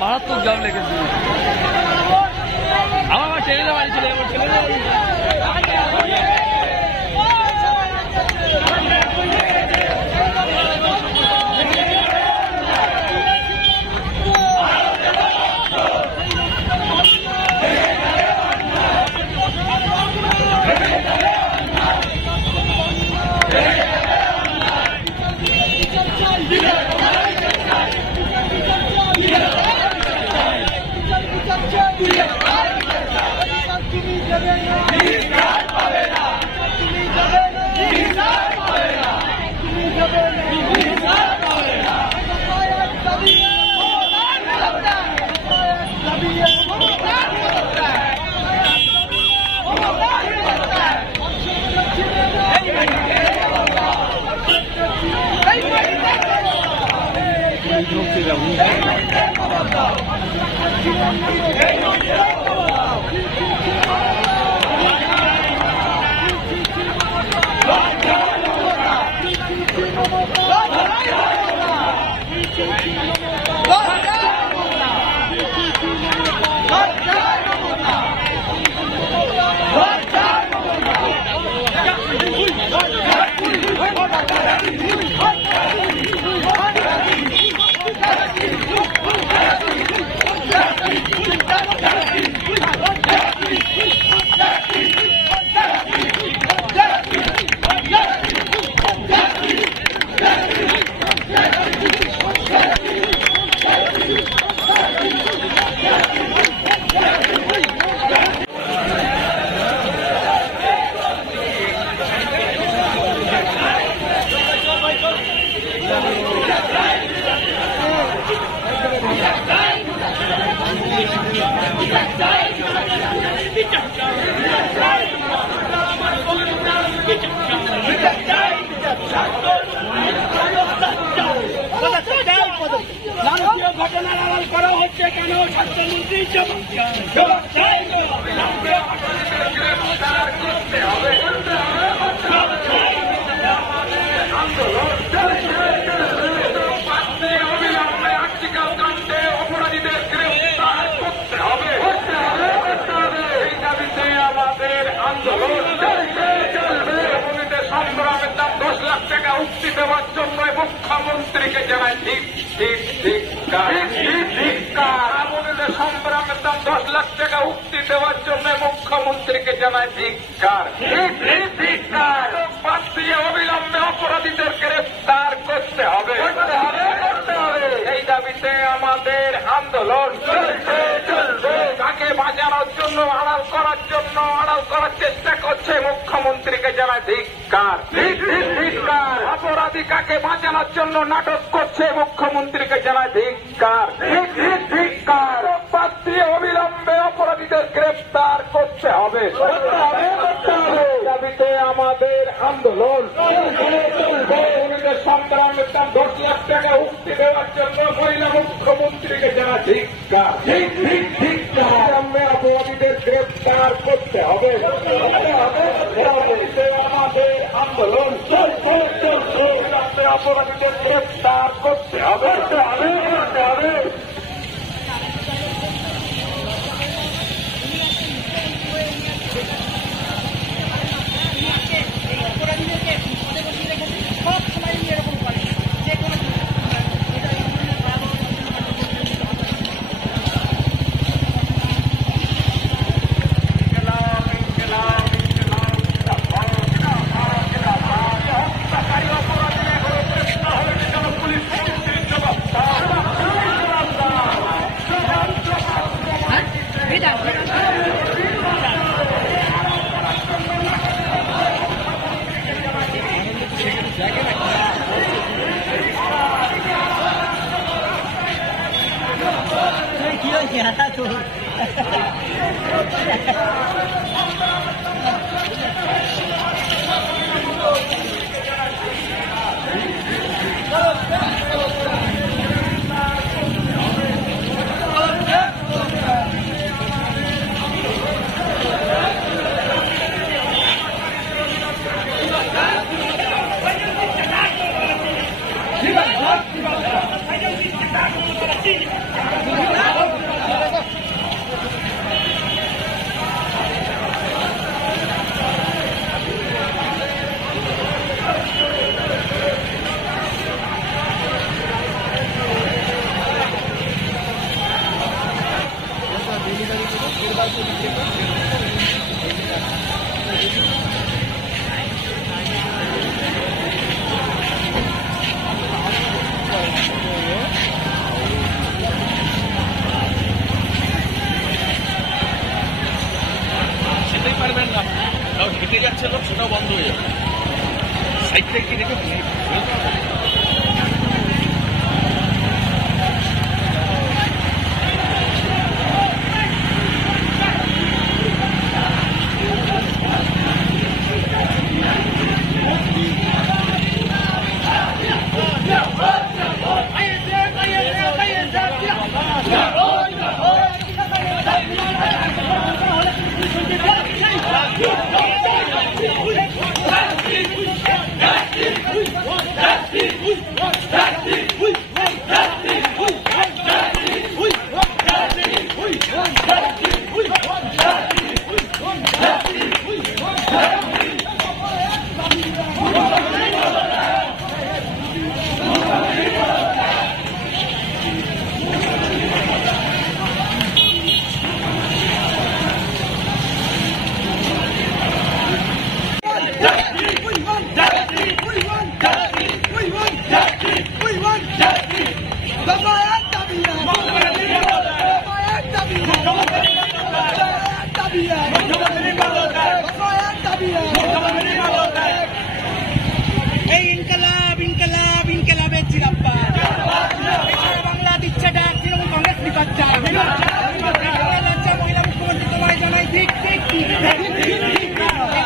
মারাত্মক জাম লেগেছে। আমার ছেলেরা বাড়ি ছিল, আমার ছেলেরা ঘটনার আড়াল করা হচ্ছে কেন? স্বাস্থ্যমন্ত্রী অপরাধীদের গ্রেফতার করতে হবে। এই দাবিতে আমাদের আন্দোলন সংগ্রামের দাম 10 লাখ টাকা উক্তি দেওয়ার জন্য মুখ্যমন্ত্রীকে জানায় আমলের সংগ্রামের দাম 10 লাখ টাকা উক্তি দেওয়ার জন্য মুখ্যমন্ত্রীকে জানায় ধিক্কার। বাদ দিয়ে অবিলম্বে অপরাধীদের গ্রেফতার করতে হবে। এই দাবিতে আমাদের আন্দোলন তাকে বাঁচানোর জন্য আড়াল করার চেষ্টা করছে মুখ্যমন্ত্রীকে জানায় ধিক্কার। অপরাধী কাকে বাঁচানোর জন্য নাটক করছে মুখ্যমন্ত্রীকে জানায় ধিক্কার। বাদ দিয়ে অবিলম্বে অপরাধীদের গ্রেফতার করতে হবে। দাবিতে আমাদের আন্দোলন সংগ্রামের দাম 10 লাখ টাকা উক্তি দেওয়ার জন্য মহিলা মুখ্যমন্ত্রীকে জানায় ধিক্কার। অপরাধীদের গ্রেফতার করতে হবে। আমাদের আন্দোলন অপরাধীদের গ্রেফতার করতে হবে। বলছিলাম সেটাও বন্ধ হয়ে যাবে। সাইডটা কি রেখে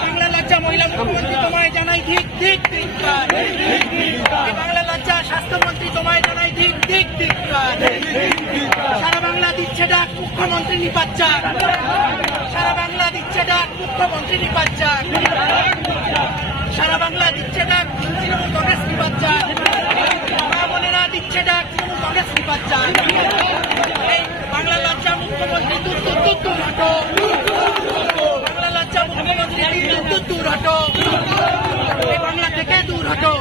বাংলা লজ্জা মহিলা মুখ্যমন্ত্রী তোমায় জানাই ঠিক ঠিক ধিক্কার। বাংলা লজ্জা স্বাস্থ্যমন্ত্রী তোমায় জানাই ঠিক ঠিক ধিক্কার। সারা বাংলা দিচ্ছে ডাক মুখ্যমন্ত্রী নিপাচ্চার। সারা বাংলা দিচ্ছে ডাক মুখ্যমন্ত্রী নিপাচ্চার। সারা বাংলা দিচ্ছে ডাক তৃণমূল কংগ্রেস নিপাচ্চার। বোনেরা দিচ্ছে ডাক তৃণমূল কংগ্রেস নিপাচ্চার। এই বাংলা লজ্জা মুখ্যমন্ত্রী দূর দূর দূর দূর হটো। বাংলা লজ্জা মুখ্যমন্ত্রী দূর দূর দূর হটো। এই বাংলা থেকে দূর হটো।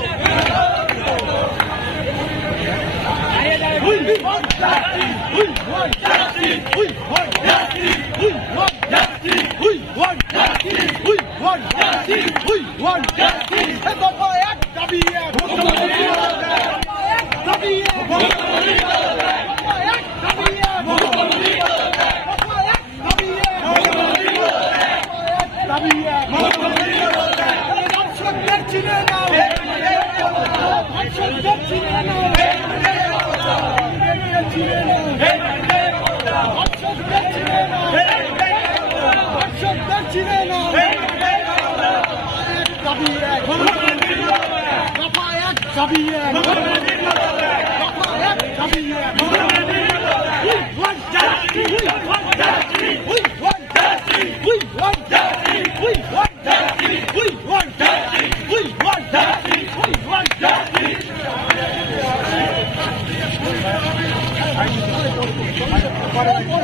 What